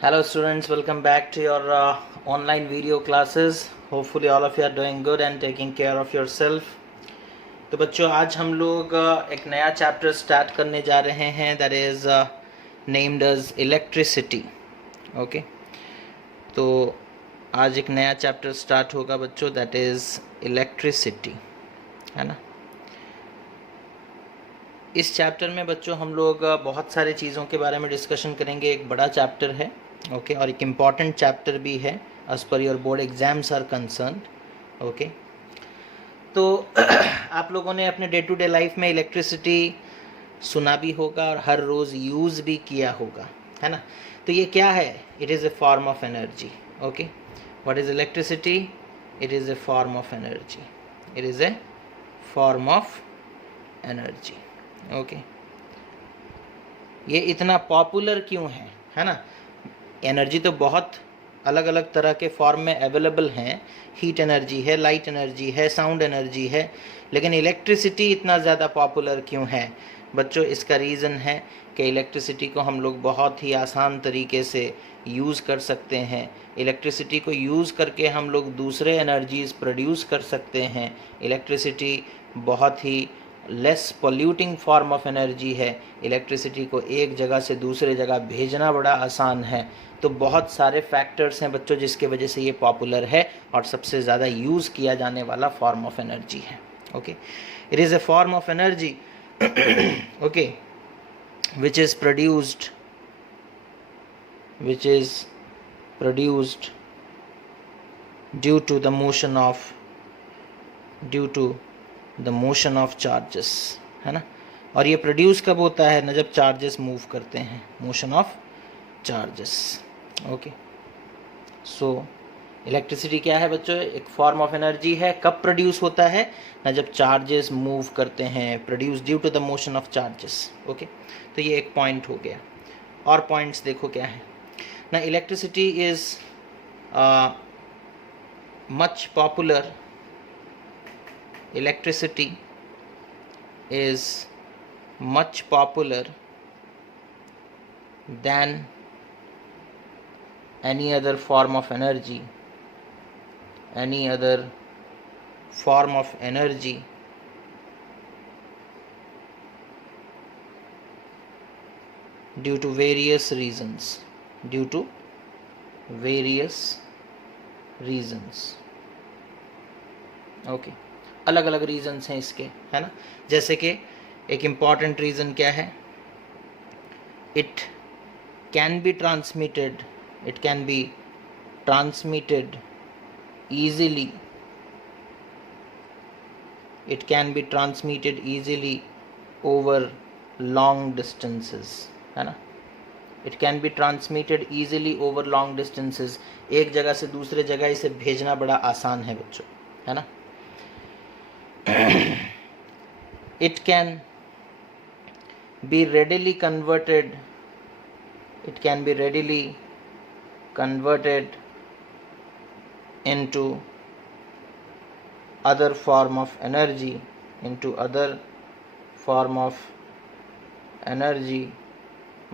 Hello students, welcome back to your online video classes. Hopefully all of you are doing good and taking care of yourself. तो बच्चों आज हम लोग एक नया चैप्टर स्टार्ट करने जा रहे हैं that is named as electricity. Okay, तो आज एक नया चैप्टर स्टार्ट होगा बच्चों, दैट इज़ इलेक्ट्रिसिटी, है ना. इस चैप्टर में बच्चों हम लोग बहुत सारे चीज़ों के बारे में डिस्कशन करेंगे. एक बड़ा चैप्टर है, ओके, और एक इम्पॉर्टेंट चैप्टर भी है as per your board exams are concerned. Okay, तो आप लोगों ने अपने डे टू डे लाइफ में इलेक्ट्रिसिटी सुना भी होगा और हर रोज़ यूज़ भी किया होगा, है ना. तो ये क्या है? It is a form of energy. Okay, what is electricity? It is a form of energy. It is a form of energy. Okay, ये इतना पॉपुलर क्यों है ना. एनर्जी तो बहुत अलग अलग तरह के फॉर्म में अवेलेबल हैं. हीट एनर्जी है, लाइट एनर्जी है, साउंड एनर्जी है, लेकिन इलेक्ट्रिसिटी इतना ज़्यादा पॉपुलर क्यों है बच्चों? इसका रीज़न है कि इलेक्ट्रिसिटी को हम लोग बहुत ही आसान तरीके से यूज़ कर सकते हैं. इलेक्ट्रिसिटी को यूज़ करके हम लोग दूसरे एनर्जीज़ प्रोड्यूस कर सकते हैं. इलेक्ट्रिसिटी बहुत ही less polluting form of energy है. इलेक्ट्रिसिटी को एक जगह से दूसरे जगह भेजना बड़ा आसान है. तो बहुत सारे फैक्टर्स हैं बच्चों जिसके वजह से ये पॉपुलर है और सबसे ज़्यादा यूज़ किया जाने वाला फॉर्म ऑफ एनर्जी है. Okay, it is a form of energy okay which is produced due to the motion of charges, है ना. और ये प्रोड्यूस कब होता है? ना जब चार्जेस मूव करते हैं. Motion of charges. Okay, so electricity क्या है बच्चों? एक फॉर्म ऑफ एनर्जी है. कब प्रोड्यूस होता है? ना जब चार्जेस मूव करते हैं. Produce due to the motion of charges. Okay, तो ये एक पॉइंट हो गया. और पॉइंट्स देखो क्या है ना. Electricity is much popular. Electricity is much popular than any other form of energy. Any other form of energy due to various reasons. Okay. अलग अलग रीज़न्स हैं इसके, है ना. जैसे कि एक इम्पॉर्टेंट रीज़न क्या है? It can be transmitted easily. It can be transmitted easily over long distances, है ना. It can be transmitted easily over long distances. एक जगह से दूसरे जगह इसे भेजना बड़ा आसान है बच्चों, है ना. It can be readily converted into other form of energy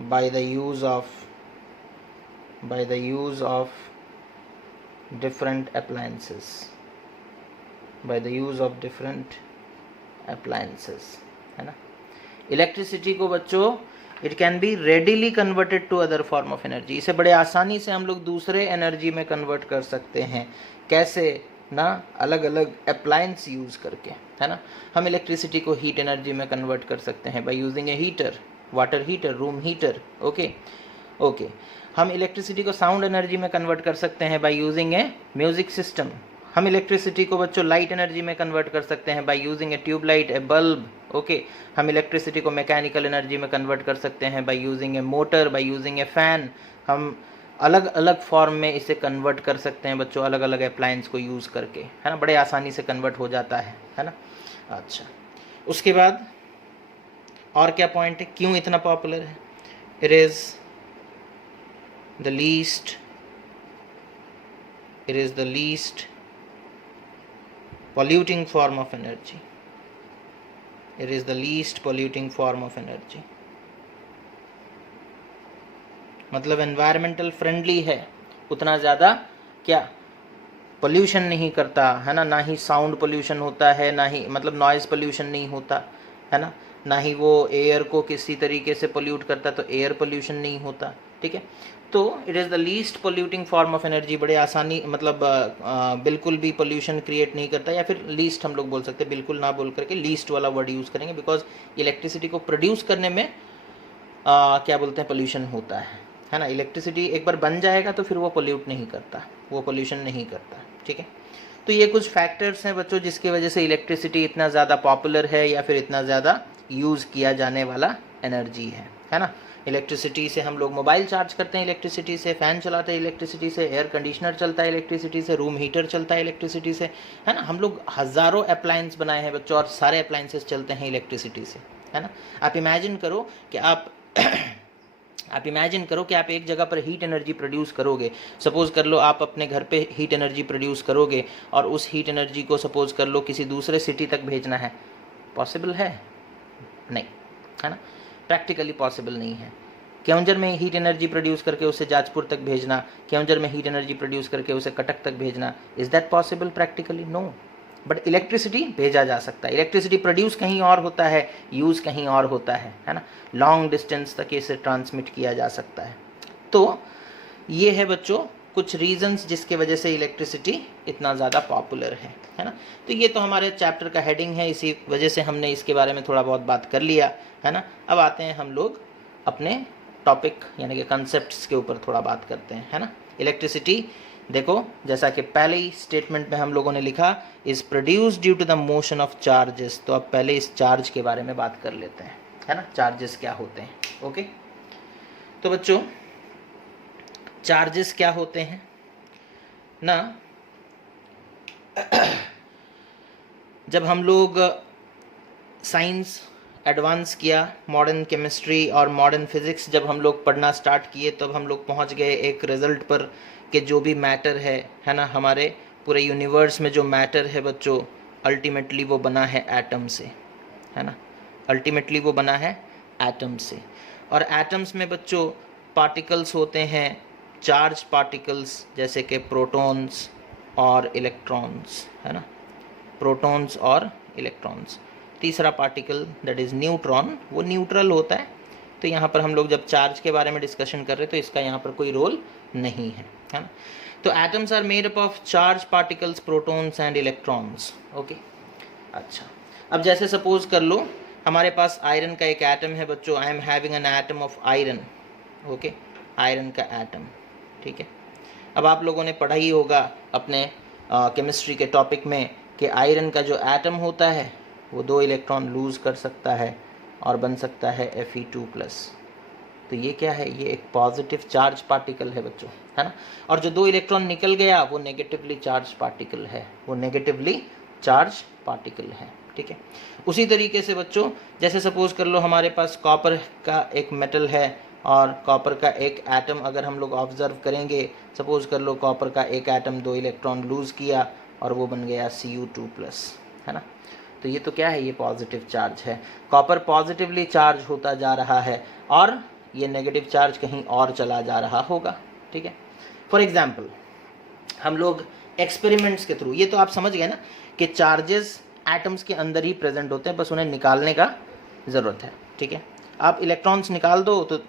by the use of different appliances. है ना. इलेक्ट्रिसिटी को बच्चों it can be readily converted to other form of energy. इसे बड़े आसानी से हम लोग दूसरे एनर्जी में कन्वर्ट कर सकते हैं. कैसे ना? अलग अलग अप्लायंस यूज़ करके, है ना. हम इलेक्ट्रिसिटी को हीट एनर्जी में कन्वर्ट कर सकते हैं by using a heater, water heater, room heater. Okay, हम इलेक्ट्रिसिटी को साउंड एनर्जी में कन्वर्ट कर सकते हैं by using a music system. हम इलेक्ट्रिसिटी को बच्चों लाइट एनर्जी में कन्वर्ट कर सकते हैं by using a tube light, a bulb. Okay, हम इलेक्ट्रिसिटी को मैकेनिकल एनर्जी में कन्वर्ट कर सकते हैं by using a motor, by using a fan. हम अलग अलग फॉर्म में इसे कन्वर्ट कर सकते हैं बच्चों, अलग अलग अप्लायंस को यूज़ करके, है ना. बड़े आसानी से कन्वर्ट हो जाता है ना. अच्छा, उसके बाद और क्या पॉइंट है? क्यों इतना पॉपुलर है? It is the least polluting form of energy. It is the least polluting form of energy. मतलब एनवायरमेंटल फ्रेंडली है, उतना ज़्यादा क्या पोल्यूशन नहीं करता है ना ही साउंड पोल्यूशन होता है, ना ही मतलब नॉइज़ पोल्यूशन नहीं होता है ना ही वो एयर को किसी तरीके से पोल्यूट करता, तो एयर पोल्यूशन नहीं होता, ठीक है। तो it is the least polluting form of energy, बड़े आसानी मतलब बिल्कुल भी पोल्यूशन क्रिएट नहीं करता, या फिर लीस्ट हम लोग बोल सकते हैं, बिल्कुल ना बोल करके लीस्ट वाला वर्ड यूज़ करेंगे, बिकॉज इलेक्ट्रिसिटी को प्रोड्यूस करने में क्या बोलते हैं पोल्यूशन होता है ना। इलेक्ट्रिसिटी एक बार बन जाएगा तो फिर वो पोल्यूट नहीं करता, वो पोल्यूशन नहीं करता, ठीक है। तो ये कुछ फैक्टर्स हैं बच्चों जिसकी वजह से इलेक्ट्रिसिटी इतना ज़्यादा पॉपुलर है या फिर इतना ज़्यादा यूज़ किया जाने वाला एनर्जी है ना। इलेक्ट्रिसिटी से हम लोग मोबाइल चार्ज करते हैं, इलेक्ट्रिसिटी से फ़ैन चलाते हैं, इलेक्ट्रिसिटी से एयर कंडीशनर चलता है, इलेक्ट्रिसिटी से रूम हीटर चलता है इलेक्ट्रिसिटी से, है ना। हम लोग हज़ारों अप्लायंस बनाए हैं बच्चों, और सारे अप्लायंसेस चलते हैं इलेक्ट्रिसिटी से, है ना। आप इमेजिन करो कि आप इमेजिन करो कि आप एक जगह पर हीट एनर्जी प्रोड्यूस करोगे। सपोज़ कर लो आप अपने घर पे हीट एनर्जी प्रोड्यूस करोगे और उस हीट एनर्जी को सपोज़ कर लो किसी दूसरे सिटी तक भेजना है, पॉसिबल है? नहीं, है ना, प्रैक्टिकली पॉसिबल नहीं है। केवंझर में हीट एनर्जी प्रोड्यूस करके उसे जाजपुर तक भेजना, केवंझर में हीट एनर्जी प्रोड्यूस करके उसे कटक तक भेजना, is that possible practically? No. But electricity भेजा जा सकता है। इलेक्ट्रिसिटी प्रोड्यूस कहीं और होता है, यूज़ कहीं और होता है ना। लॉन्ग डिस्टेंस तक इसे ट्रांसमिट किया जा सकता है। तो ये है बच्चों कुछ रीजंस जिसके वजह से इलेक्ट्रिसिटी इतना ज़्यादा पॉपुलर है ना। तो ये तो हमारे चैप्टर का हेडिंग है, इसी वजह से हमने इसके बारे में थोड़ा बहुत बात कर लिया, है ना। अब आते हैं हम लोग अपने टॉपिक यानी कि कंसेप्ट्स के ऊपर थोड़ा बात करते हैं, है ना। इलेक्ट्रिसिटी देखो, जैसा कि पहले ही स्टेटमेंट में हम लोगों ने लिखा, is produce due to the motion of charges. तो अब पहले इस चार्ज के बारे में बात कर लेते हैं, है ना, चार्जेस क्या होते हैं। ओके, तो बच्चों चार्जेस क्या होते हैं ना, जब हम लोग साइंस एडवांस किया, मॉडर्न केमिस्ट्री और मॉडर्न फिज़िक्स जब हम लोग पढ़ना स्टार्ट किए, तब हम लोग पहुंच गए एक रिज़ल्ट पर कि जो भी मैटर है ना, हमारे पूरे यूनिवर्स में जो मैटर है बच्चों, अल्टीमेटली वो बना है एटम से, है ना। अल्टीमेटली वो बना है एटम से। और एटम्स में बच्चों पार्टिकल्स होते हैं, चार्ज पार्टिकल्स, जैसे कि प्रोटॉन्स और इलेक्ट्रॉन्स, है ना, प्रोटॉन्स और इलेक्ट्रॉन्स। तीसरा पार्टिकल दैट इज़ न्यूट्रॉन, वो न्यूट्रल होता है। तो यहाँ पर हम लोग जब चार्ज के बारे में डिस्कशन कर रहे हैं तो इसका यहाँ पर कोई रोल नहीं है ना। तो atoms are made up of charge particles, protons and electrons. Okay, अच्छा, अब जैसे सपोज कर लो हमारे पास आयरन का एक एटम है बच्चों, I am having an atom of iron. Okay, iron का एटम, ठीक है। अब आप लोगों ने पढ़ा ही होगा अपने केमिस्ट्री के टॉपिक में कि आयरन का जो एटम होता है वो 2 इलेक्ट्रॉन लूज़ कर सकता है और बन सकता है Fe2+। तो ये क्या है, ये एक पॉजिटिव चार्ज पार्टिकल है बच्चों, है ना। और जो 2 इलेक्ट्रॉन निकल गया वो नेगेटिवली चार्ज पार्टिकल है, वो नेगेटिवली चार्ज पार्टिकल है, ठीक है। उसी तरीके से बच्चों जैसे सपोज कर लो हमारे पास कॉपर का एक मेटल है और कॉपर का एक एटम अगर हम लोग ऑब्जर्व करेंगे, सपोज कर लो कॉपर का एक एटम 2 इलेक्ट्रॉन लूज़ किया और वो बन गया Cu2+, है ना। तो ये तो क्या है, ये पॉजिटिव चार्ज है। कॉपर पॉजिटिवली चार्ज होता जा रहा है और ये नेगेटिव चार्ज कहीं और चला जा रहा होगा, ठीक है। फॉर एग्जाम्पल हम लोग एक्सपेरिमेंट्स के थ्रू, ये तो आप समझ गए ना कि चार्जेस एटम्स के अंदर ही प्रेजेंट होते हैं, बस उन्हें निकालने का ज़रूरत है, ठीक है। आप इलेक्ट्रॉन्स निकाल दो तो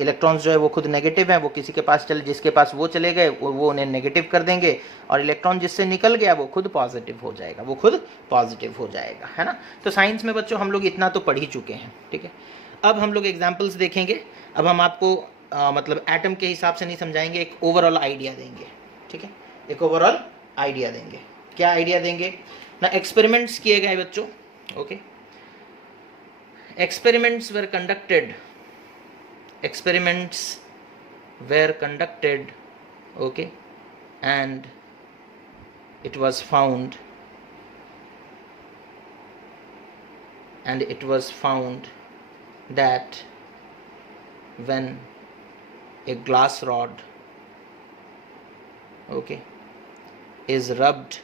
इलेक्ट्रॉन्स जो है वो खुद नेगेटिव हैं, वो किसी के पास चले, जिसके पास वो चले गए वो उन्हें नेगेटिव कर देंगे, और इलेक्ट्रॉन जिससे निकल गया वो खुद पॉजिटिव हो जाएगा, वो खुद पॉजिटिव हो जाएगा, है ना। तो साइंस में बच्चों हम लोग इतना तो पढ़ ही चुके हैं, ठीक है। अब हम लोग एग्जाम्पल्स देखेंगे। अब हम आपको मतलब एटम के हिसाब से नहीं समझाएंगे, एक ओवरऑल आइडिया देंगे, ठीक है, एक ओवरऑल आइडिया देंगे। क्या आइडिया देंगे ना, एक्सपेरिमेंट्स किए गए बच्चों। Okay, experiments were conducted, okay, and it was found that when a glass rod, okay, is rubbed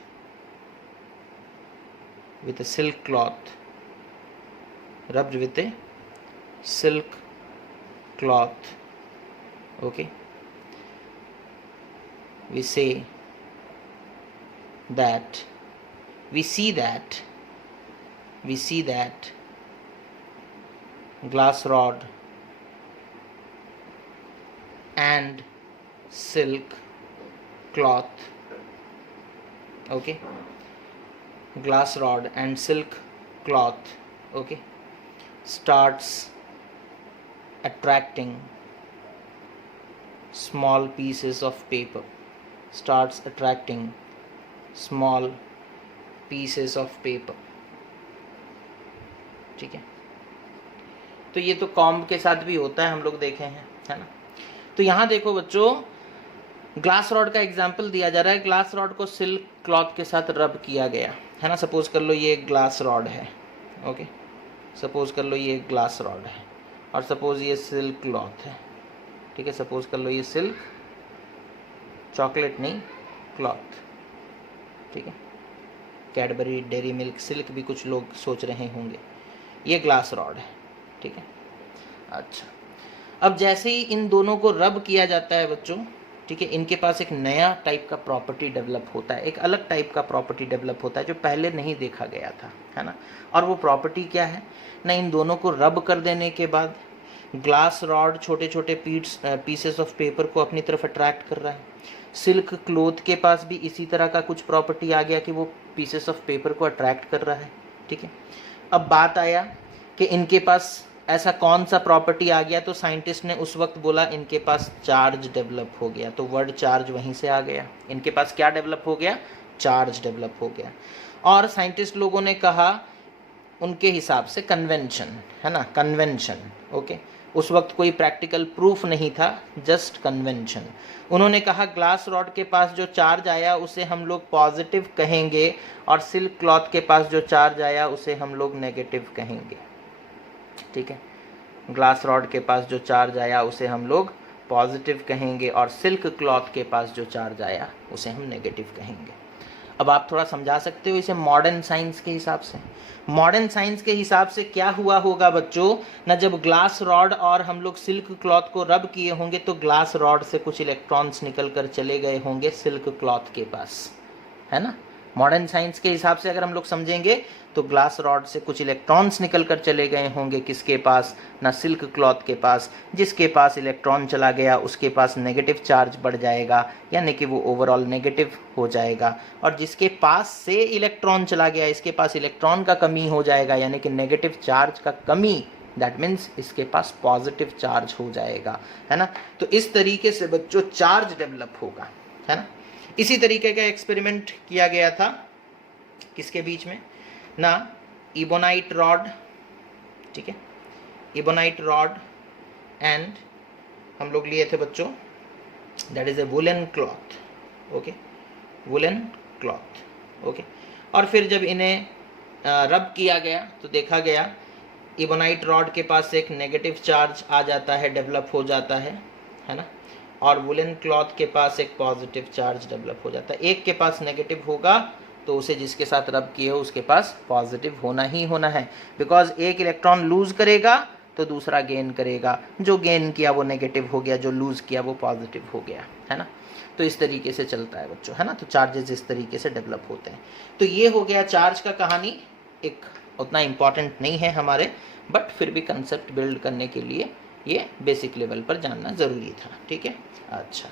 with a silk cloth, Okay, we say that we see that glass rod and silk cloth, okay, glass rod and silk cloth, okay, starts attracting small pieces of paper, starts attracting small pieces of paper, ठीक है। तो ये तो comb के साथ भी होता है, हम लोग देखे हैं, है ना। तो यहाँ देखो बच्चों, ग्लास रॉड का एग्जाम्पल दिया जा रहा है। ग्लास रॉड को सिल्क क्लॉथ के साथ रब किया गया है ना। सपोज कर लो ये एक ग्लास रॉड है, ओके, सपोज कर लो ये एक ग्लास रॉड है और सपोज ये सिल्क क्लॉथ है, ठीक है। सपोज कर लो ये सिल्क, चॉकलेट नहीं, क्लॉथ, ठीक है। कैडबरी, डेरी मिल्क, सिल्क भी कुछ लोग सोच रहे होंगे। ये ग्लास रॉड है, ठीक है। अच्छा, अब जैसे ही इन दोनों को रब किया जाता है बच्चों, ठीक है, इनके पास एक नया टाइप का प्रॉपर्टी डेवलप होता है, एक अलग टाइप का प्रॉपर्टी डेवलप होता है जो पहले नहीं देखा गया था, है ना। और वो प्रॉपर्टी क्या है ना, इन दोनों को रब कर देने के बाद ग्लास रॉड छोटे छोटे पीसेस ऑफ पेपर को अपनी तरफ अट्रैक्ट कर रहा है। सिल्क क्लोथ के पास भी इसी तरह का कुछ प्रॉपर्टी आ गया कि वो पीसेस ऑफ पेपर को अट्रैक्ट कर रहा है, ठीक है। अब बात आया कि इनके पास ऐसा कौन सा प्रॉपर्टी आ गया, तो साइंटिस्ट ने उस वक्त बोला इनके पास चार्ज डेवलप हो गया। तो वर्ड चार्ज वहीं से आ गया। इनके पास क्या डेवलप हो गया, चार्ज डेवलप हो गया। और साइंटिस्ट लोगों ने कहा उनके हिसाब से कन्वेंशन, है ना, कन्वेंशन, ओके। उस वक्त कोई प्रैक्टिकल प्रूफ नहीं था, जस्ट कन्वेंशन। उन्होंने कहा ग्लास रॉड के पास जो चार्ज आया उसे हम लोग पॉजिटिव कहेंगे और सिल्क क्लॉथ के पास जो चार्ज आया उसे हम लोग नेगेटिव कहेंगे, ठीक है। ग्लास रॉड के पास जो चार्ज आया उसे हम लोग पॉजिटिव कहेंगे और सिल्क क्लॉथ के पास जो चार्ज आया उसे हम नेगेटिव कहेंगे। अब आप थोड़ा समझा सकते हो इसे मॉडर्न साइंस के हिसाब से। मॉडर्न साइंस के हिसाब से क्या हुआ होगा बच्चों ना, जब ग्लास रॉड और हम लोग सिल्क क्लॉथ को रब किए होंगे तो ग्लास रॉड से कुछ इलेक्ट्रॉन्स निकल कर चले गए होंगे सिल्क क्लॉथ के पास, है ना। मॉडर्न साइंस के हिसाब से अगर हम लोग समझेंगे तो ग्लास रॉड से कुछ इलेक्ट्रॉन्स निकल कर चले गए होंगे किसके पास ना, सिल्क क्लॉथ के पास। जिसके पास इलेक्ट्रॉन चला गया उसके पास नेगेटिव चार्ज बढ़ जाएगा, यानी कि वो ओवरऑल नेगेटिव हो जाएगा। और जिसके पास से इलेक्ट्रॉन चला गया इसके पास इलेक्ट्रॉन का कमी हो जाएगा, यानी कि नेगेटिव चार्ज का कमी, दैट मीन्स इसके पास पॉजिटिव चार्ज हो जाएगा, है ना। तो इस तरीके से बच्चों चार्ज डेवलप होगा, है ना। इसी तरीके का एक्सपेरिमेंट किया गया था किसके बीच में ना, इबोनाइट रॉड, ठीक है, इबोनाइट रॉड एंड हम लोग लिए थे बच्चों that is a woollen cloth, okay, woollen cloth, okay. और फिर जब इन्हें रब किया गया तो देखा गया इबोनाइट रॉड के पास एक नेगेटिव चार्ज आ जाता है, डेवलप हो जाता है ना। और वुलन क्लॉथ के पास एक पॉजिटिव चार्ज डेवलप हो जाता है। एक के पास नेगेटिव होगा तो उसे जिसके साथ रब किए हो उसके पास पॉजिटिव होना ही होना है, बिकॉज एक इलेक्ट्रॉन लूज करेगा तो दूसरा गेन करेगा। जो गेन किया वो नेगेटिव हो गया, जो लूज किया वो पॉजिटिव हो गया, है ना। तो इस तरीके से चलता है बच्चों, है ना। तो चार्जेस इस तरीके से डेवलप होते हैं। तो ये हो गया चार्ज का कहानी। एक उतना इम्पॉर्टेंट नहीं है हमारे, बट फिर भी कंसेप्ट बिल्ड करने के लिए ये बेसिक लेवल पर जानना ज़रूरी था, ठीक है। अच्छा,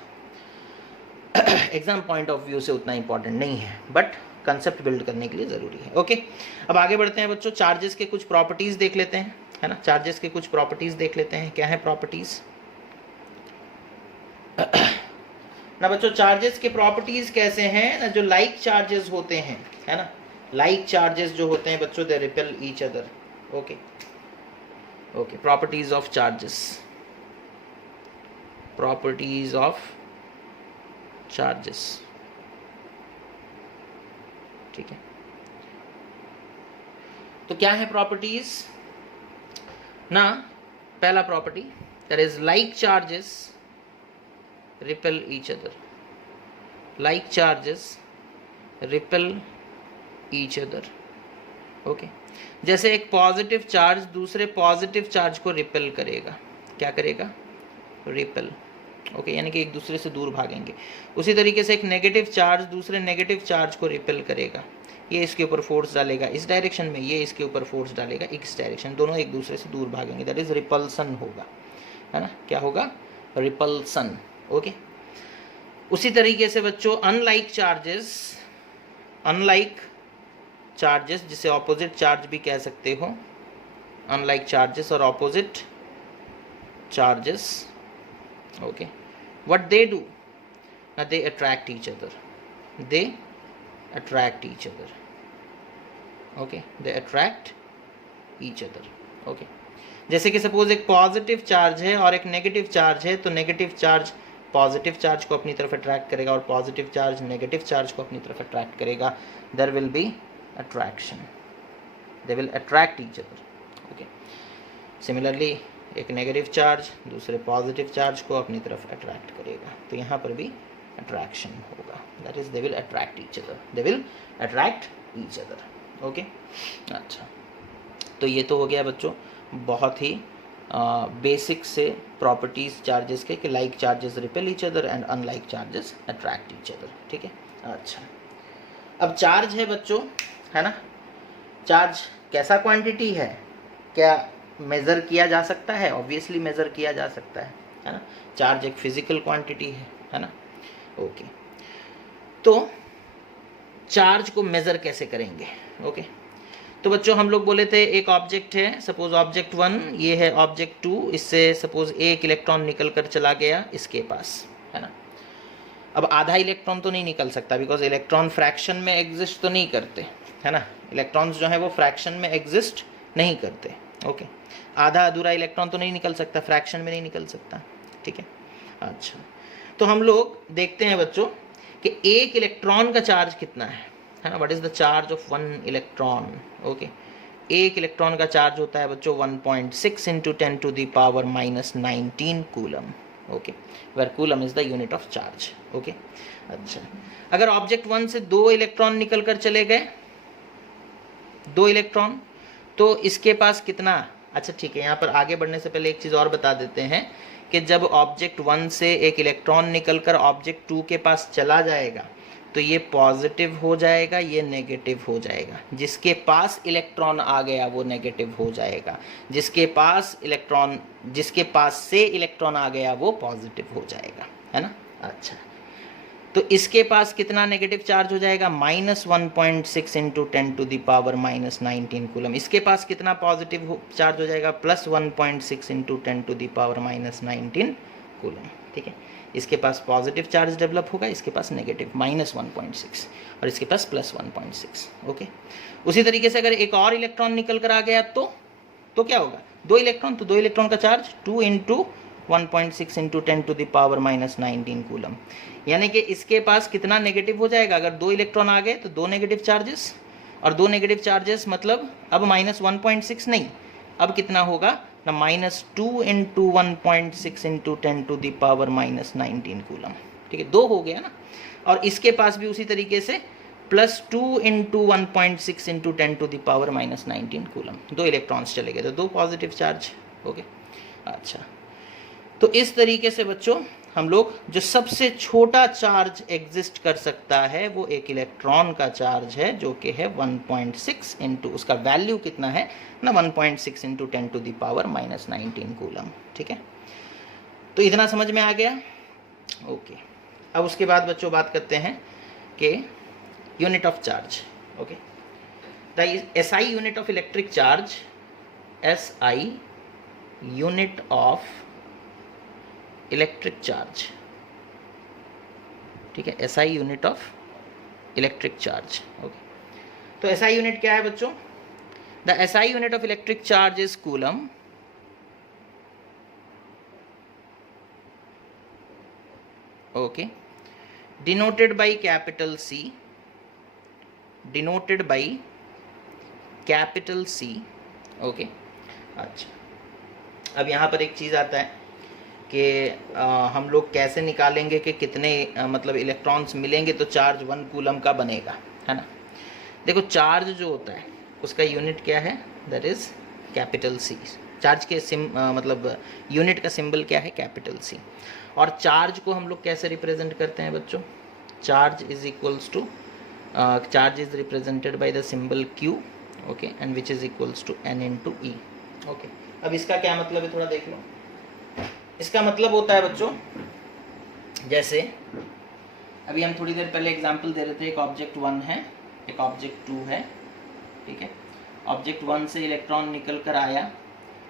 एग्जाम पॉइंट ऑफ व्यू से उतना इम्पॉर्टेंट नहीं है, बट कंसेप्ट बिल्ड करने के लिए ज़रूरी है, ओके। अब आगे बढ़ते हैं बच्चों, चार्जेस के कुछ प्रॉपर्टीज़ देख लेते हैं, है ना। चार्जेस के कुछ प्रॉपर्टीज़ देख लेते हैं। क्या है प्रॉपर्टीज़ ना बच्चों, चार्जेस के प्रॉपर्टीज़ कैसे हैं ना, जो लाइक चार्जेस होते हैं, है ना, लाइक चार्जेस जो होते हैं बच्चों they repel each other, okay okay. Properties of charges, properties of charges, ठीक है। तो क्या है प्रॉपर्टीज ना, पहला property that is like charges repel each other, like charges repel each other, okay. जैसे एक पॉजिटिव चार्ज दूसरे पॉजिटिव चार्ज को रिपेल करेगा, क्या करेगा, रिपेल, ओके, यानी कि एक दूसरे से दूर भागेंगे। उसी तरीके से एक नेगेटिव चार्ज दूसरे नेगेटिव चार्ज को रिपेल करेगा, ये इसके ऊपर फोर्स डालेगा इस डायरेक्शन में, ये इसके ऊपर फोर्स डालेगा इस डायरेक्शन, दोनों एक दूसरे से दूर भागेंगे, दैट इज रिपल्सन होगा, है ना, क्या होगा, रिपल्सन। ओके, उसी तरीके से बच्चों अनलाइक चार्जेस जिसे ऑपोजिट चार्ज भी कह सकते हो, अनलाइक चार्जेस और opposite charges, okay, what they do, they attract each other, they attract each other, okay, they attract each other. Okay, जैसे कि सपोज एक पॉजिटिव चार्ज है और एक नेगेटिव चार्ज है, तो नेगेटिव चार्ज पॉजिटिव चार्ज को अपनी तरफ अट्रैक्ट करेगा और पॉजिटिव चार्ज नेगेटिव चार्ज को अपनी तरफ अट्रैक्ट करेगा, there will be attraction, they will attract each other. Okay, similarly एक नेगेटिव चार्ज दूसरे पॉजिटिव चार्ज को अपनी तरफ अट्रैक्ट करेगा, तो यहाँ पर भी अट्रैक्शन होगा, that is they will attract each other, they will attract each other. Okay, अच्छा, तो ये तो हो गया बच्चों बहुत ही बेसिक से प्रॉपर्टीज चार्जेस के, कि like charges repel each other and unlike charges attract each other. ठीक है, अच्छा, अब चार्ज है बच्चों, है ना, चार्ज कैसा क्वांटिटी है, क्या मेज़र किया जा सकता है, ऑब्वियसली मेज़र किया जा सकता है ना, चार्ज एक फिजिकल क्वांटिटी है ना। ओके, तो चार्ज को मेज़र कैसे करेंगे। ओके, तो बच्चों हम लोग बोले थे एक ऑब्जेक्ट है, सपोज ऑब्जेक्ट 1, ये है ऑब्जेक्ट 2, इससे सपोज एक इलेक्ट्रॉन निकल कर चला गया इसके पास, है ना। अब आधा इलेक्ट्रॉन तो नहीं निकल सकता, बिकॉज इलेक्ट्रॉन फ्रैक्शन में एग्जिस्ट तो नहीं करते, है ना, इलेक्ट्रॉन्स जो है वो फ्रैक्शन में एग्जिस्ट नहीं करते। ओके, आधा अधूरा इलेक्ट्रॉन तो नहीं निकल सकता, फ्रैक्शन में नहीं निकल सकता। ठीक है, अच्छा, तो हम लोग देखते हैं बच्चों कि एक इलेक्ट्रॉन का चार्ज कितना है ना, what is the charge of 1 electron. Okay, एक इलेक्ट्रॉन का चार्ज होता है बच्चों 1.6 into 10 to the power -19 coulomb. Okay, where coulomb is the unit of charge. Okay, अच्छा, अगर ऑब्जेक्ट 1 से 2 इलेक्ट्रॉन निकल कर चले गए, 2 इलेक्ट्रॉन, तो इसके पास कितना, अच्छा ठीक है, यहाँ पर आगे बढ़ने से पहले एक चीज़ और बता देते हैं कि जब ऑब्जेक्ट 1 से एक इलेक्ट्रॉन निकलकर ऑब्जेक्ट 2 के पास चला जाएगा तो ये पॉजिटिव हो जाएगा, ये नेगेटिव हो जाएगा। जिसके पास इलेक्ट्रॉन आ गया वो नेगेटिव हो जाएगा, जिसके पास से इलेक्ट्रॉन आ गया वो पॉजिटिव हो जाएगा, है ना। अच्छा, तो इसके पास कितना नेगेटिव चार्ज हो जाएगा, -1.6 into 10 to the power -19 coulomb. इसके पास कितना पॉजिटिव चार्ज हो जाएगा, +1.6 into 10 to the power -19 coulomb. ठीक है, इसके पास पॉजिटिव चार्ज डेवलप होगा, इसके पास नेगेटिव -1.6 और इसके पास +1.6। ओके, उसी तरीके से अगर एक और इलेक्ट्रॉन निकल कर आ गया तो क्या होगा, 2 इलेक्ट्रॉन, तो 2 इलेक्ट्रॉन का charge 2 into 1.6 into 10 to the power -19 coulomb, यानी कि इसके पास कितना नेगेटिव हो जाएगा। अगर 2 इलेक्ट्रॉन आ गए तो 2 नेगेटिव चार्जेस, और 2 नेगेटिव चार्जेस मतलब अब -1.6 नहीं, अब कितना होगा ना, -2 into 1.6 into 10 to the power -19 coulomb. ठीक है, 2 हो गया ना, और इसके पास भी उसी तरीके से +2 into 1.6 into 10 to the power -19 coulomb, 2 electrons चले गए तो 2 पॉजिटिव चार्ज हो गए। अच्छा, तो इस तरीके से बच्चों हम लोग जो सबसे छोटा चार्ज एग्जिस्ट कर सकता है वो एक इलेक्ट्रॉन का चार्ज है, जो कि है 1.6 इंटू, उसका वैल्यू कितना है ना, 1.6 into 10 to the power -19 coulomb. ठीक है, तो इतना समझ में आ गया। ओके, अब उसके बाद बच्चों बात करते हैं कि unit of charge. Okay, the SI unit of electric charge, SI unit of electric charge. ठीक है, SI unit of electric charge. Okay, तो SI यूनिट क्या है बच्चों, the SI unit of electric charge is coulomb. Okay, denoted by capital C, denoted by capital C। Okay, अच्छा, अब यहाँ पर एक चीज़ आता है कि हम लोग कैसे निकालेंगे कि कितने मतलब इलेक्ट्रॉन्स मिलेंगे तो चार्ज 1 कूलम का बनेगा, है ना। देखो, चार्ज जो होता है उसका यूनिट क्या है, that is capital C। Charge के मतलब यूनिट का सिंबल क्या है, कैपिटल C। और चार्ज को हम लोग कैसे रिप्रेजेंट करते हैं बच्चों? Charge is equals to charge is represented by the symbol Q, okay, and which is equals to N into E, okay. अब इसका क्या मतलब है थोड़ा देख लो। इसका मतलब होता है बच्चों, जैसे अभी हम थोड़ी देर पहले एग्जांपल दे रहे थे, एक ऑब्जेक्ट 1 है, एक ऑब्जेक्ट 2 है, ठीक है। ऑब्जेक्ट 1 से इलेक्ट्रॉन निकल कर आया,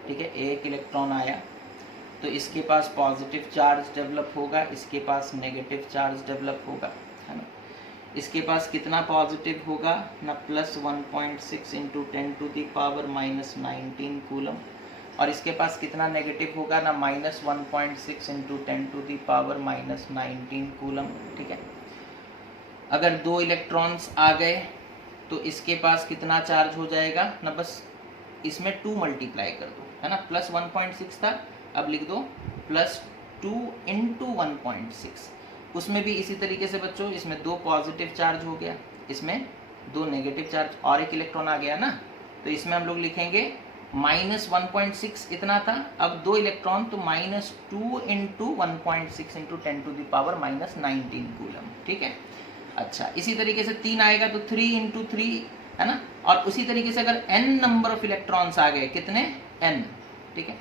ठीक है, एक इलेक्ट्रॉन आया, तो इसके पास पॉजिटिव चार्ज डेवलप होगा, इसके पास नेगेटिव चार्ज डेवलप होगा, है ना। इसके पास कितना पॉजिटिव होगा ना, प्लस 1.6 इंटू 10⁻⁻19 कूलम, और इसके पास कितना नेगेटिव होगा ना, माइनस 1.6 इंटू 10⁻⁻19 कूलम, ठीक है। अगर 2 इलेक्ट्रॉन्स आ गए तो इसके पास कितना चार्ज हो जाएगा ना, बस इसमें 2 मल्टीप्लाई कर दो, है ना। प्लस 1.6 था, अब लिख दो प्लस 2 इंटू 1.6। उसमें भी इसी तरीके से बच्चों, इसमें 2 पॉजिटिव चार्ज हो गया, इसमें 2 नेगेटिव चार्ज, और एक इलेक्ट्रॉन आ गया ना, तो इसमें हम लोग लिखेंगे माइनस 1.6 इतना था, अब 2 इलेक्ट्रॉन, तो माइनस 2 इंटू 1.6 इंटू 10⁻⁻19 कूलम, ठीक है। अच्छा, इसी तरीके से 3 आएगा तो 3 इंटू 3, है ना। और उसी तरीके से अगर n नंबर ऑफ इलेक्ट्रॉन्स आ गए, कितने n, ठीक है,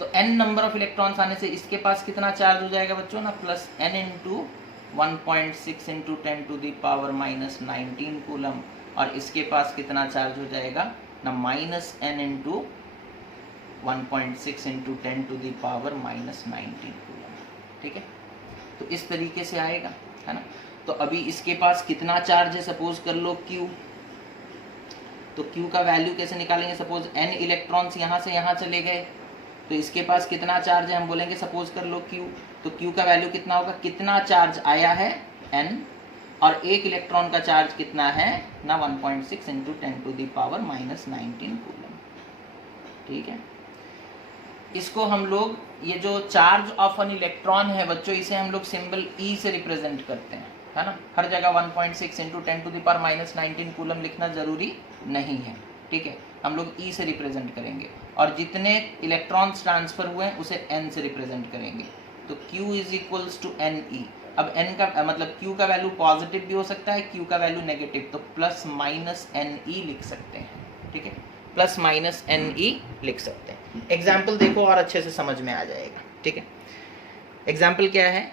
तो n नंबर ऑफ इलेक्ट्रॉन्स आने से इसके पास कितना चार्ज हो जाएगा बच्चों ना, plus n into 1.6 into 10⁻⁻19 coulomb, और इसके पास कितना चार्ज हो जाएगा ना, minus n into 1.6 into 10⁻⁻19 coulomb, ठीक है। तो इस तरीके से आएगा, है ना। तो अभी इसके पास कितना चार्ज है, सपोज कर लो Q, तो Q का वैल्यू कैसे निकालेंगे, सपोज n इलेक्ट्रॉन्स यहाँ से यहाँ चले गए, तो इसके पास कितना चार्ज है, हम बोलेंगे सपोज कर लो Q, तो Q का वैल्यू कितना होगा, कितना चार्ज आया है n, और एक इलेक्ट्रॉन का चार्ज कितना है ना, 1.6 इंटू 10⁻⁻19 कूलम, ठीक है। इसको हम लोग, ये जो चार्ज ऑफ एन इलेक्ट्रॉन है बच्चों, इसे हम लोग सिंबल E से रिप्रेजेंट करते हैं, है ना। हर जगह 1.6 इंटू 10⁻⁻19 कूलम लिखना जरूरी नहीं है, ठीक है। हम लोग E से रिप्रेजेंट करेंगे, और जितने इलेक्ट्रॉन्स ट्रांसफर हुए हैं उसे N से रिप्रेजेंट करेंगे, तो Q is equals to NE। अब N का मतलब Q का वैल्यू पॉजिटिव भी हो सकता है, Q का वैल्यू नेगेटिव, तो प्लस माइनस NE लिख सकते हैं, ठीक है, प्लस माइनस NE लिख सकते हैं। एग्जाम्पल देखो और अच्छे से समझ में आ जाएगा, ठीक है। एग्जाम्पल क्या है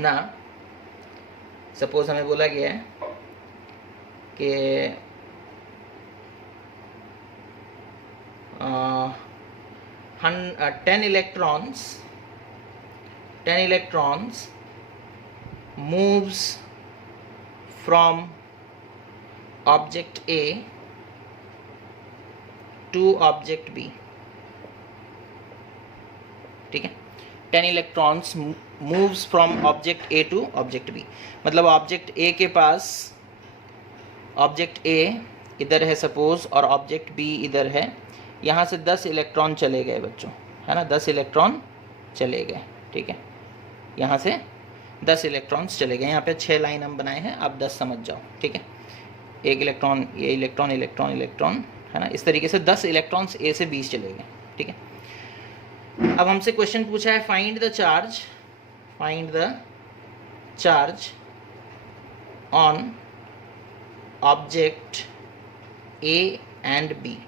ना, सपोज हमें बोला गया है कि 10 electrons moves from object A to object B, ठीक है। 10 electrons moves from object A to object B, मतलब ऑब्जेक्ट ए के पास, ऑब्जेक्ट ए इधर है सपोज, और ऑब्जेक्ट बी इधर है, यहाँ से 10 इलेक्ट्रॉन चले गए बच्चों, है ना, 10 इलेक्ट्रॉन चले गए, ठीक है। यहाँ से 10 इलेक्ट्रॉन्स चले गए, यहाँ पे 6 लाइन हम बनाए हैं, आप 10 समझ जाओ, ठीक है। एक इलेक्ट्रॉन, ये इलेक्ट्रॉन इलेक्ट्रॉन इलेक्ट्रॉन, है ना, इस तरीके से 10 इलेक्ट्रॉन्स ए से 20 चले गए, ठीक है। अब हमसे क्वेश्चन पूछा है, find the charge on object A and B,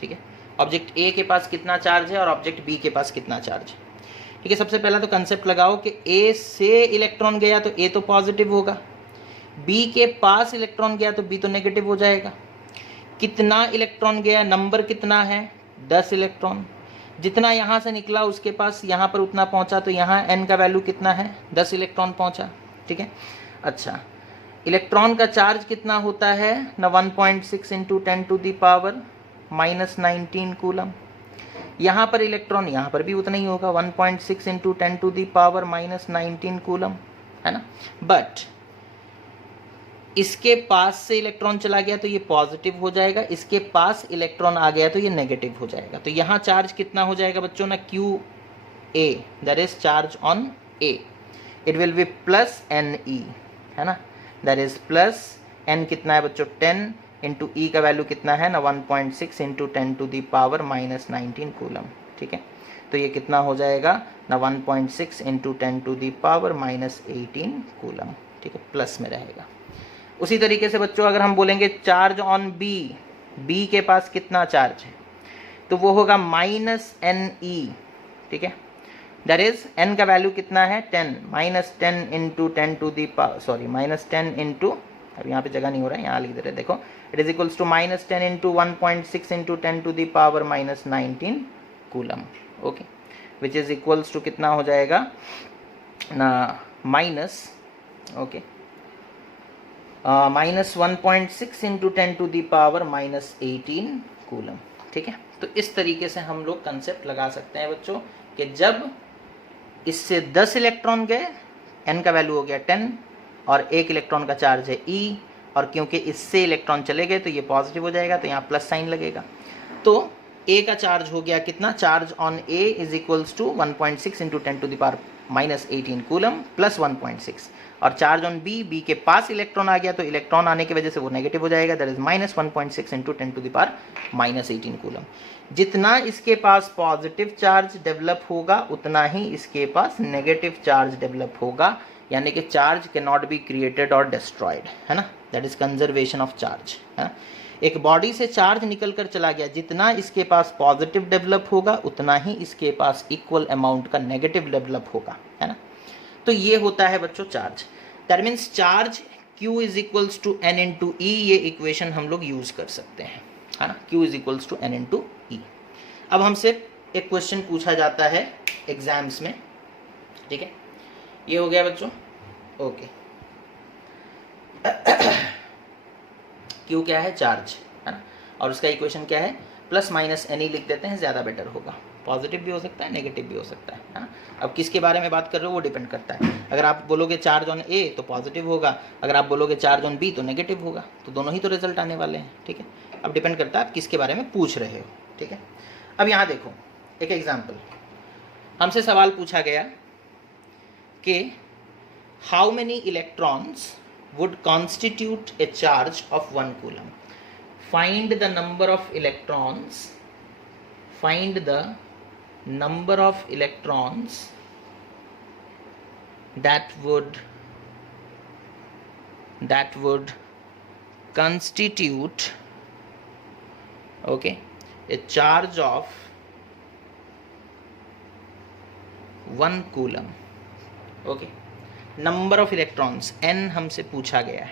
ठीक है। ऑब्जेक्ट ए के पास कितना चार्ज है और ऑब्जेक्ट बी के पास कितना चार्ज है, ठीक है। सबसे पहला तो कंसेप्ट लगाओ कि ए से इलेक्ट्रॉन गया तो ए तो पॉजिटिव होगा, बी के पास इलेक्ट्रॉन गया तो बी तो नेगेटिव हो जाएगा। कितना इलेक्ट्रॉन गया, नंबर कितना है, 10 इलेक्ट्रॉन, जितना यहाँ से निकला उसके पास यहाँ पर उतना पहुँचा, तो यहाँ n का वैल्यू कितना है, 10 इलेक्ट्रॉन पहुँचा, ठीक है। अच्छा, इलेक्ट्रॉन का चार्ज कितना होता है ना, 1.6 इंटू 10⁻⁻19 कूलम। यहाँ पर इलेक्ट्रॉन, यहाँ पर भी उतना ही होगा, 1.6 इंटू 10⁻⁻19 कूलम, है ना। बट इसके पास से इलेक्ट्रॉन चला गया तो ये पॉजिटिव हो जाएगा, इसके पास इलेक्ट्रॉन आ गया तो ये नेगेटिव हो जाएगा। तो यहाँ चार्ज कितना हो जाएगा बच्चों ना, QA, that is charge on A, it will be plus NE, है ना, दैट इज प्लस n कितना है बच्चों, 10 इंटू E का वैल्यू कितना है ना, 1.6 इंटू 10⁻⁻19 कूलम, ठीक है, तो ये कितना हो जाएगा ना 1.6 into 10 to the power minus 18 coulomb, ठीक है, प्लस में रहेगा। उसी तरीके से बच्चों अगर हम बोलेंगे चार्ज ऑन बी के पास कितना चार्ज है, तो वो होगा माइनस एन ई, ठीक है, दैट इज एन का वैल्यू कितना है 10, minus 10 into 10 to the power, sorry minus 10 into, अब यहाँ पे जगह नहीं हो रहा है, यहाँ लिख दे रहे, देखो it is equals to minus 10 into 1.6 into 10 to the power minus 19 coulomb, okay, which is equals to कितना हो जाएगा ना minus, okay, minus 1.6 into 10 to the power minus 18 coulomb, ठीक है। तो इस तरीके से हम लोग कंसेप्ट लगा सकते हैं बच्चों कि जब इससे 10 इलेक्ट्रॉन गए, n का वैल्यू हो गया 10 और 1 इलेक्ट्रॉन का चार्ज है e, और क्योंकि इससे इलेक्ट्रॉन चले गए तो ये पॉजिटिव हो जाएगा, तो यहाँ प्लस साइन लगेगा। तो a का चार्ज हो गया कितना, charge on a is equals to 1.6 into 10 to the power minus 18 coulomb plus 1.6, और चार्ज ऑन बी के पास इलेक्ट्रॉन आ गया, तो इलेक्ट्रॉन आने की वजह से वो नेगेटिव हो जाएगा, that is minus 1.6 into 10 to the power minus 18 coulomb. जितना इसके पास पॉजिटिव चार्ज डेवलप होगा उतना ही इसके पास नेगेटिव चार्ज डेवलप होगा, यानी कि charge can not be created और डिस्ट्रॉयड, है ना, that is conservation of charge, है ना। एक बॉडी से चार्ज निकल कर चला गया, जितना इसके पास पॉजिटिव डेवलप होगा उतना ही इसके पास इक्वल अमाउंट का नेगेटिव डेवलप होगा, है ना। तो ये होता है बच्चों charge, that means charge Q is equals to n into e, ये इक्वेशन हम लोग यूज कर सकते हैं, है ना, Q is equals to n into e. अब हमसे एक क्वेश्चन पूछा जाता है एग्जाम्स में, ठीक है, ये हो गया बच्चों, ओके। Q क्या है, चार्ज, है ना, और उसका इक्वेशन क्या है, प्लस माइनस एन ई लिख देते हैं, ज़्यादा बेटर होगा, पॉजिटिव भी हो सकता है नेगेटिव भी हो सकता है ना। अब किसके बारे में बात कर रहे हो वो डिपेंड करता है, अगर आप बोलोगे चार्ज ऑन ए तो पॉजिटिव होगा, अगर आप बोलोगे चार्ज ऑन बी तो नेगेटिव होगा, तो दोनों ही तो रिजल्ट आने वाले हैं, ठीक है। अब डिपेंड करता है आप किसके बारे में पूछ रहे हो, ठीक है। अब यहाँ देखो एक एग्जाम्पल, हमसे सवाल पूछा गया कि how many electrons would constitute a charge of 1 coulomb. Find the number of electrons, find the number of electrons that would constitute, okay, a charge of 1 coulomb, okay। Number of electrons n हमसे पूछा गया है,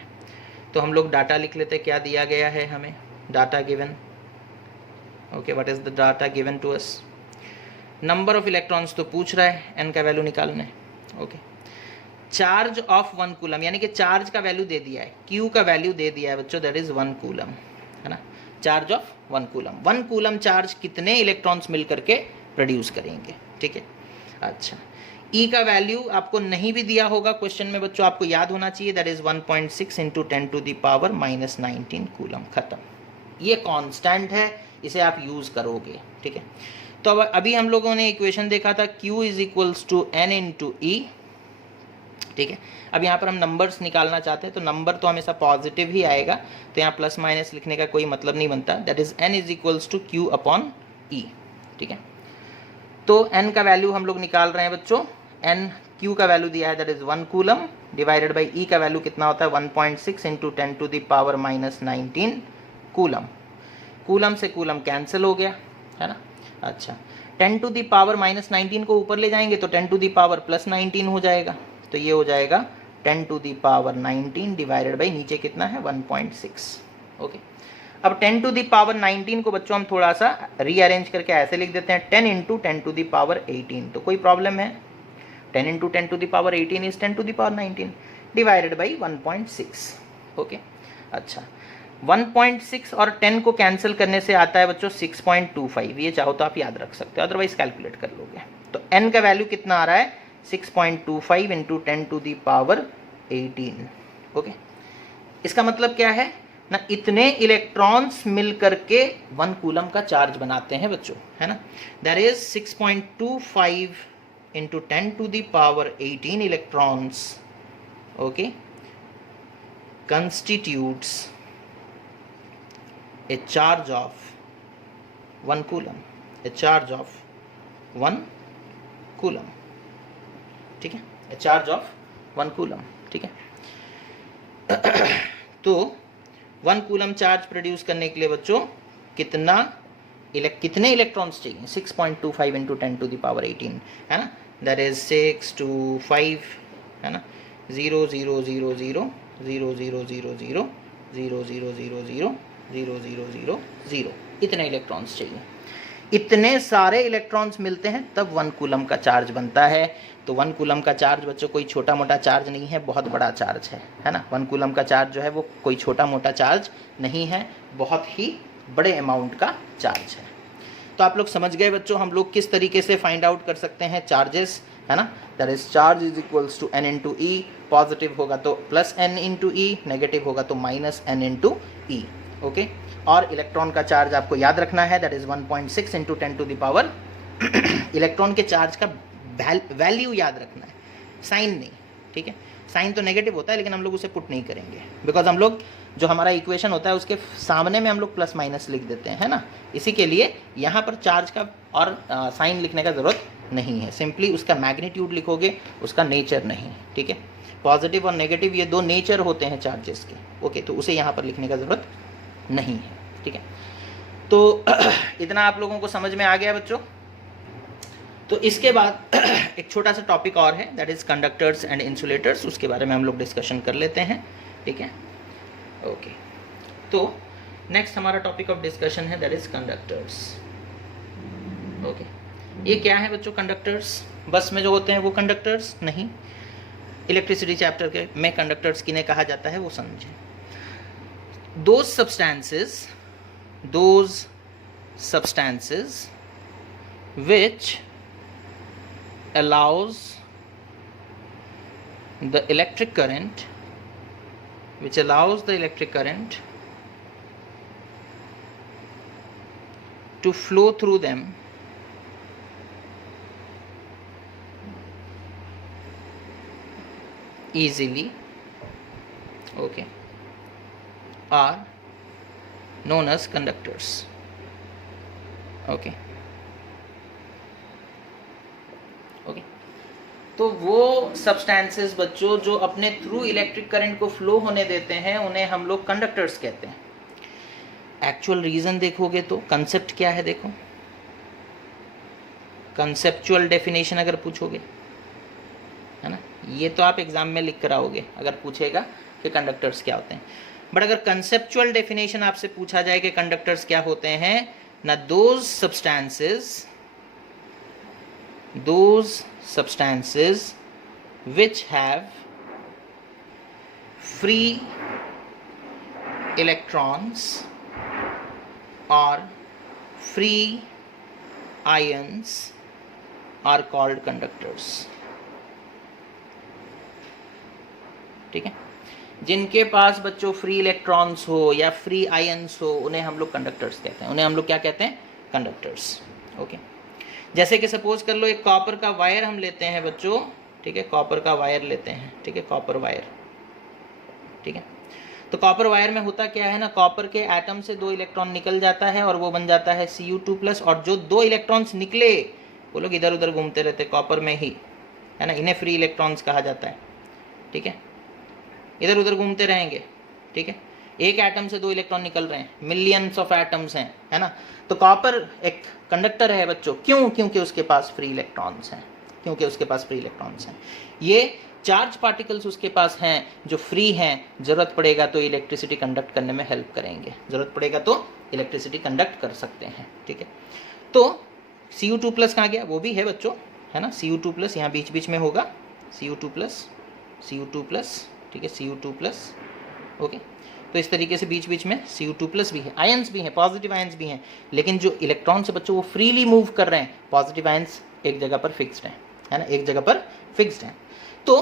तो हम लोग data लिख लेते हैं, क्या दिया गया है हमें, data given, okay, what is the data given to us, number of electrons तो पूछ रहा है, n का वैल्यू निकालना है, ओके। चार्ज ऑफ 1 कूलम, यानी कि चार्ज का वैल्यू दे दिया है, q का वैल्यू दे दिया है बच्चों, दैट इज 1 कूलम, है ना, charge of 1 coulomb. 1 coulomb charge कितने इलेक्ट्रॉन्स मिल करके प्रोड्यूस करेंगे, ठीक है। अच्छा, E का वैल्यू आपको नहीं भी दिया होगा क्वेश्चन में बच्चों, आपको याद होना चाहिए, that is 1.6 into 10 to the power minus 19 coulomb, खत्म। ये कांस्टेंट है, इसे आप यूज करोगे, ठीक है। तो अब अभी हम लोगों ने इक्वेशन देखा था Q is equals to n into e, ठीक है। अब यहाँ पर हम नंबर्स निकालना चाहते हैं, तो नंबर तो हमेशा पॉजिटिव ही आएगा, तो यहाँ प्लस माइनस लिखने का कोई मतलब नहीं बनता, that is n is equals to Q upon e, ठीक है। तो n का वैल्यू हम लोग निकाल रहे हैं बच्चों, n q का वैल्यू दिया है that is 1 coulomb, divided by e का वैल्यू कितना होता है 1.6 into 10 to the power minus 19 coulomb. Coulomb से कूलम कैंसिल हो गया, है ना। अच्छा, 10 टू द पावर माइनस 19 को ऊपर ले जाएंगे तो 10 टू द पावर प्लस 19 हो जाएगा, तो ये हो जाएगा 10 to the power 19 divided by नीचे कितना है 1.6, ओके। अब 10 टू दी पावर 19 को बच्चों हम थोड़ा सा रीअरेंज करके ऐसे लिख देते हैं 10 इंटू 10 टू दी पावर 18, तो कोई प्रॉब्लम है, 10 into 10 to the power 18 is 10 to the power 19 divided by 1.6, okay. अच्छा, 1.6 और 10 को कैंसिल करने से आता है बच्चों 6.25, ये चाहो तो आप याद रख सकते हो, अदरवाइज कैलकुलेट कर लोगे। तो n का वैल्यू कितना आ रहा है 6.25 into 10 to the power 18, okay. इसका मतलब क्या है ना, इतने इलेक्ट्रॉन्स मिल करके 1 कूलम का चार्ज बनाते हैं बच्चों, है ना। That is 6.25 into 10 to the power 18 electrons, okay, constitutes a charge of 1 coulomb, a charge of 1 coulomb, ठीक है, ए चार्ज ऑफ 1 कूलम, ठीक है। तो 1 कूलम चार्ज प्रोड्यूस करने के लिए बच्चों कितने इलेक्ट्रॉन्स चाहिए? 6.25 इंटू 10 टू द पावर 18, है ना, दैट इज 6 to 5, है ना, 0 0 0 0 0 0 0 0 0 0 0 0 0 0 0 0, इतने इलेक्ट्रॉन्स चाहिए। इतने सारे इलेक्ट्रॉन्स मिलते हैं तब 1 कूलम का चार्ज बनता है। तो 1 कूलम का चार्ज बच्चों कोई छोटा मोटा चार्ज नहीं है, बहुत बड़ा चार्ज है ना। 1 कूलम का चार्ज जो है वो कोई छोटा मोटा चार्ज नहीं है, बहुत ही बड़े अमाउंट का चार्ज है। तो आप लोग समझ गए बच्चों हम लोग किस तरीके से फाइंड आउट कर सकते हैं चार्जेस, है ना। That is charge is equals to n into E, positive होगा तो plus n into E, negative होगा तो minus n into E, okay. और इलेक्ट्रॉन का चार्ज आपको याद रखना है, that is 1.6 into 10 to the power electron के चार्ज का वैल्यू याद रखना है, साइन नहीं, ठीक है। साइन तो नेगेटिव होता है लेकिन हम लोग उसे पुट नहीं करेंगे, बिकॉज हम लोग जो हमारा इक्वेशन होता है उसके सामने में हम लोग प्लस माइनस लिख देते हैं, है ना। इसी के लिए यहाँ पर चार्ज का और साइन लिखने का ज़रूरत नहीं है, सिंपली उसका मैग्नीट्यूड लिखोगे, उसका नेचर नहीं, ठीक है। पॉजिटिव और नेगेटिव ये दो नेचर होते हैं चार्जेस के, ओके, तो उसे यहाँ पर लिखने का ज़रूरत नहीं है, ठीक है। तो इतना आप लोगों को समझ में आ गया बच्चों। तो इसके बाद एक छोटा सा टॉपिक और है, that is conductors and insulators, उसके बारे में हम लोग डिस्कशन कर लेते हैं, ठीक है, ओके। तो नेक्स्ट हमारा टॉपिक ऑफ डिस्कशन है दैट इज़ कंडक्टर्स, ओके। ये क्या है बच्चों कंडक्टर्स? बस में जो होते हैं वो कंडक्टर्स नहीं, इलेक्ट्रिसिटी चैप्टर के में कंडक्टर्स किन्हें कहा जाता है वो समझें। those substances which allows the electric current to flow through them easily, okay, are known as conductors, okay, okay। तो वो सब्सटेंसेस बच्चों जो अपने थ्रू इलेक्ट्रिक करंट को फ्लो होने देते हैं उन्हें हम लोग कंडक्टर्स कहते हैं। एक्चुअल रीजन देखोगे तो कंसेप्ट क्या है, देखो, कंसेप्चुअल डेफिनेशन अगर पूछोगे, है ना, ये तो आप एग्जाम में लिख कर आओगे अगर पूछेगा कि कंडक्टर्स क्या होते हैं। बट अगर कंसेप्चुअल डेफिनेशन आपसे पूछा जाए कि कंडक्टर्स क्या होते हैं ना, those substances which have free electrons or free ions are called conductors, ठीक है। जिनके पास बच्चों फ्री इलेक्ट्रॉन्स हो या फ्री आयन्स हो उन्हें हम लोग कंडक्टर्स कहते हैं, उन्हें हम लोग क्या कहते हैं? Conductors, okay. जैसे कि सपोज कर लो एक कॉपर का वायर हम लेते हैं बच्चों, ठीक है, कॉपर का वायर लेते हैं, ठीक है, कॉपर वायर, ठीक है। तो कॉपर वायर में होता क्या है ना, कॉपर के एटम से 2 इलेक्ट्रॉन निकल जाता है और वो बन जाता है Cu2+, और जो 2 इलेक्ट्रॉन्स निकले वो लोग इधर उधर घूमते रहते कॉपर में ही, है ना, इन्हें फ्री इलेक्ट्रॉन्स कहा जाता है, ठीक है, इधर उधर घूमते रहेंगे, ठीक है। एक एटम से 2 इलेक्ट्रॉन निकल रहे हैं, मिलियंस ऑफ एटम्स हैं, है ना। तो कॉपर एक कंडक्टर है बच्चों, क्यों? क्योंकि उसके पास फ्री इलेक्ट्रॉन्स हैं, क्योंकि उसके पास फ्री इलेक्ट्रॉन्स हैं। ये चार्ज पार्टिकल्स उसके पास हैं जो फ्री हैं, ज़रूरत पड़ेगा तो इलेक्ट्रिसिटी कंडक्ट करने में हेल्प करेंगे, ज़रूरत पड़ेगा तो इलेक्ट्रिसिटी कंडक्ट कर सकते हैं, ठीक है। तो Cu2+ कहाँ गया? वो भी है बच्चों, है ना, Cu2+ यहाँ बीच बीच में होगा, Cu2+, ठीक है, Cu2+, ओके। तो इस तरीके से बीच बीच में Cu2+ भी है, आयंस भी हैं, पॉजिटिव आयंस भी हैं, लेकिन जो इलेक्ट्रॉन से बच्चों वो फ्रीली मूव कर रहे हैं, पॉजिटिव आयंस एक जगह पर फिक्स्ड हैं, है ना, एक जगह पर फिक्स्ड हैं। तो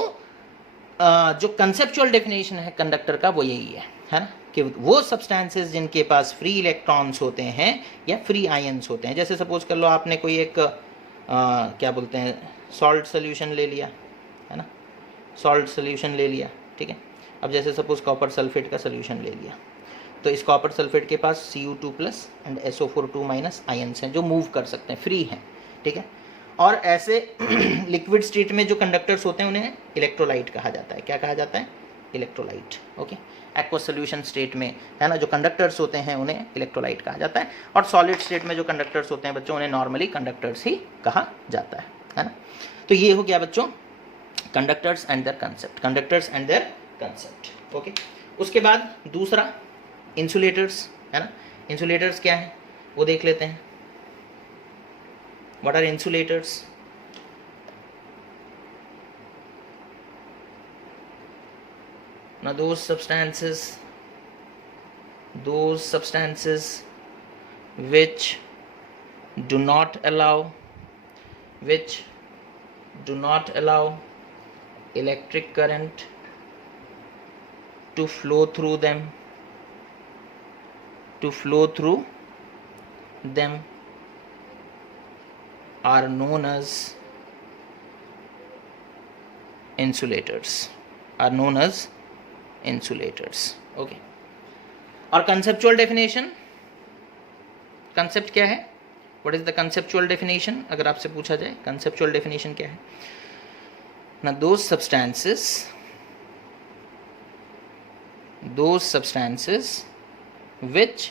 जो कंसेप्चुअल डेफिनेशन है कंडक्टर का वो यही है ना, कि वो सब्सटेंसेस जिनके पास फ्री इलेक्ट्रॉन्स होते हैं या फ्री आयंस होते हैं। जैसे सपोज कर लो आपने कोई एक क्या बोलते हैं, सॉल्ट सोल्यूशन ले लिया, है ना, सॉल्ट सोल्यूशन ले लिया, ठीक है। अब जैसे सपोज कॉपर सल्फेट का सोल्यूशन ले लिया, तो इस कॉपर सल्फेट के पास Cu2+ एंड SO4 2- आयंस हैं जो मूव कर सकते हैं, फ्री हैं, ठीक है। और ऐसे लिक्विड स्टेट में जो कंडक्टर्स होते हैं उन्हें इलेक्ट्रोलाइट कहा जाता है। क्या कहा जाता है? Electrolyte. Okay, aqueous solution state में है ना जो कंडक्टर्स होते हैं उन्हें इलेक्ट्रोलाइट कहा जाता है, और सॉलिड स्टेट में जो कंडक्टर्स होते हैं बच्चों उन्हें नॉर्मली कंडक्टर्स ही कहा जाता है ना। तो ये हो गया बच्चों conductors and their concept, conductors and their concept. Okay, उसके बाद दूसरा इंसुलेटर्स है ना। इंसुलेटर्स क्या है वो देख लेते हैं। What are insulators? Now those substances which do not allow electric current to flow through them are known as insulators, okay. और कंसेप्चुअल डेफिनेशन, कंसेप्ट क्या है? What is the conceptual definition? अगर आपसे पूछा जाए कंसेप्चुअल डेफिनेशन क्या है ना, those substances which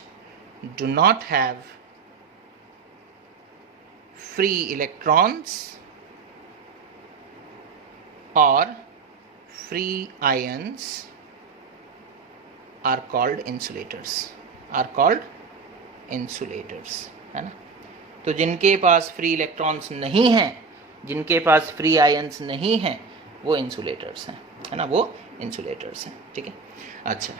do not have free electrons or free ions are called insulators, है ना। तो जिनके पास फ्री इलेक्ट्रॉन्स नहीं हैं, जिनके पास फ्री आयंस नहीं हैं, वो इंसुलेटर्स हैं, है ना, वो इंसुलेटर्स हैं। ठीक है, अच्छा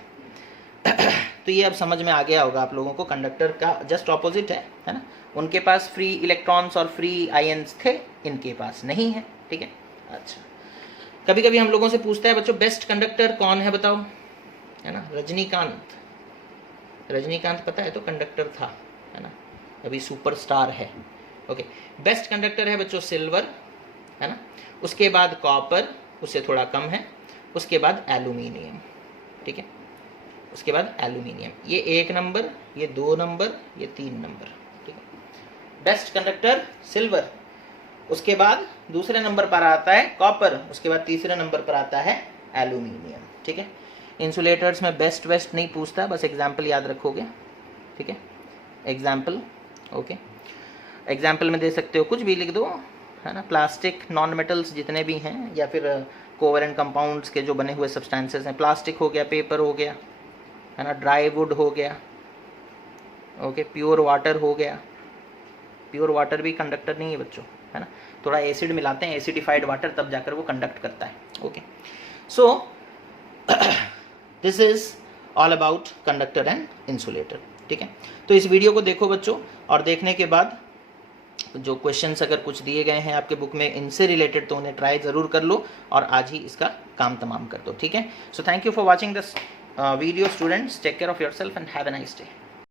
तो ये अब समझ में आ गया होगा आप लोगों को, कंडक्टर का जस्ट ऑपोजिट है ना। उनके पास फ्री इलेक्ट्रॉन्स और फ्री आयंस थे, इनके पास नहीं है। ठीक है, अच्छा कभी कभी हम लोगों से पूछता है बच्चों बेस्ट कंडक्टर कौन है बताओ, है ना। रजनीकांत पता है तो कंडक्टर था, है ना, अभी सुपरस्टार है। ओके, बेस्ट कंडक्टर है बच्चों सिल्वर, है ना, उसके बाद कॉपर, उससे थोड़ा कम है, उसके बाद एल्यूमिनियम। ठीक है, उसके बाद एल्यूमिनियम, ये 1 नंबर, ये 2 नंबर, ये 3 नंबर। ठीक है, बेस्ट कंडक्टर सिल्वर, उसके बाद दूसरे नंबर पर आता है कॉपर, उसके बाद तीसरे नंबर पर आता है एल्यूमिनियम। ठीक है, इंसुलेटर्स में बेस्ट वेस्ट नहीं पूछता, बस एग्जाम्पल याद रखोगे। ठीक है, एग्जाम्पल, ओके, एग्जाम्पल में दे सकते हो कुछ भी लिख दो, है ना। प्लास्टिक, नॉन मेटल्स जितने भी हैं, या फिर कोवलेंट कंपाउंड्स के जो बने हुए सब्सटेंसेस हैं, प्लास्टिक हो गया, पेपर हो गया, है ना, ड्राई वुड हो गया, ओके, प्योर वाटर हो गया। प्योर वाटर भी कंडक्टर नहीं है बच्चों, है ना, थोड़ा एसिड मिलाते हैं, एसिडिफाइड वाटर, तब जाकर वो कंडक्ट करता है। Okay, so this is all about conductor and insulator. ठीक है, तो इस वीडियो को देखो बच्चों, और देखने के बाद जो क्वेश्चंस अगर कुछ दिए गए हैं आपके बुक में इनसे रिलेटेड, तो उन्हें ट्राई ज़रूर कर लो और आज ही इसका काम तमाम कर दो। ठीक है, so thank you for watching this video students, take care of yourself and have a nice day.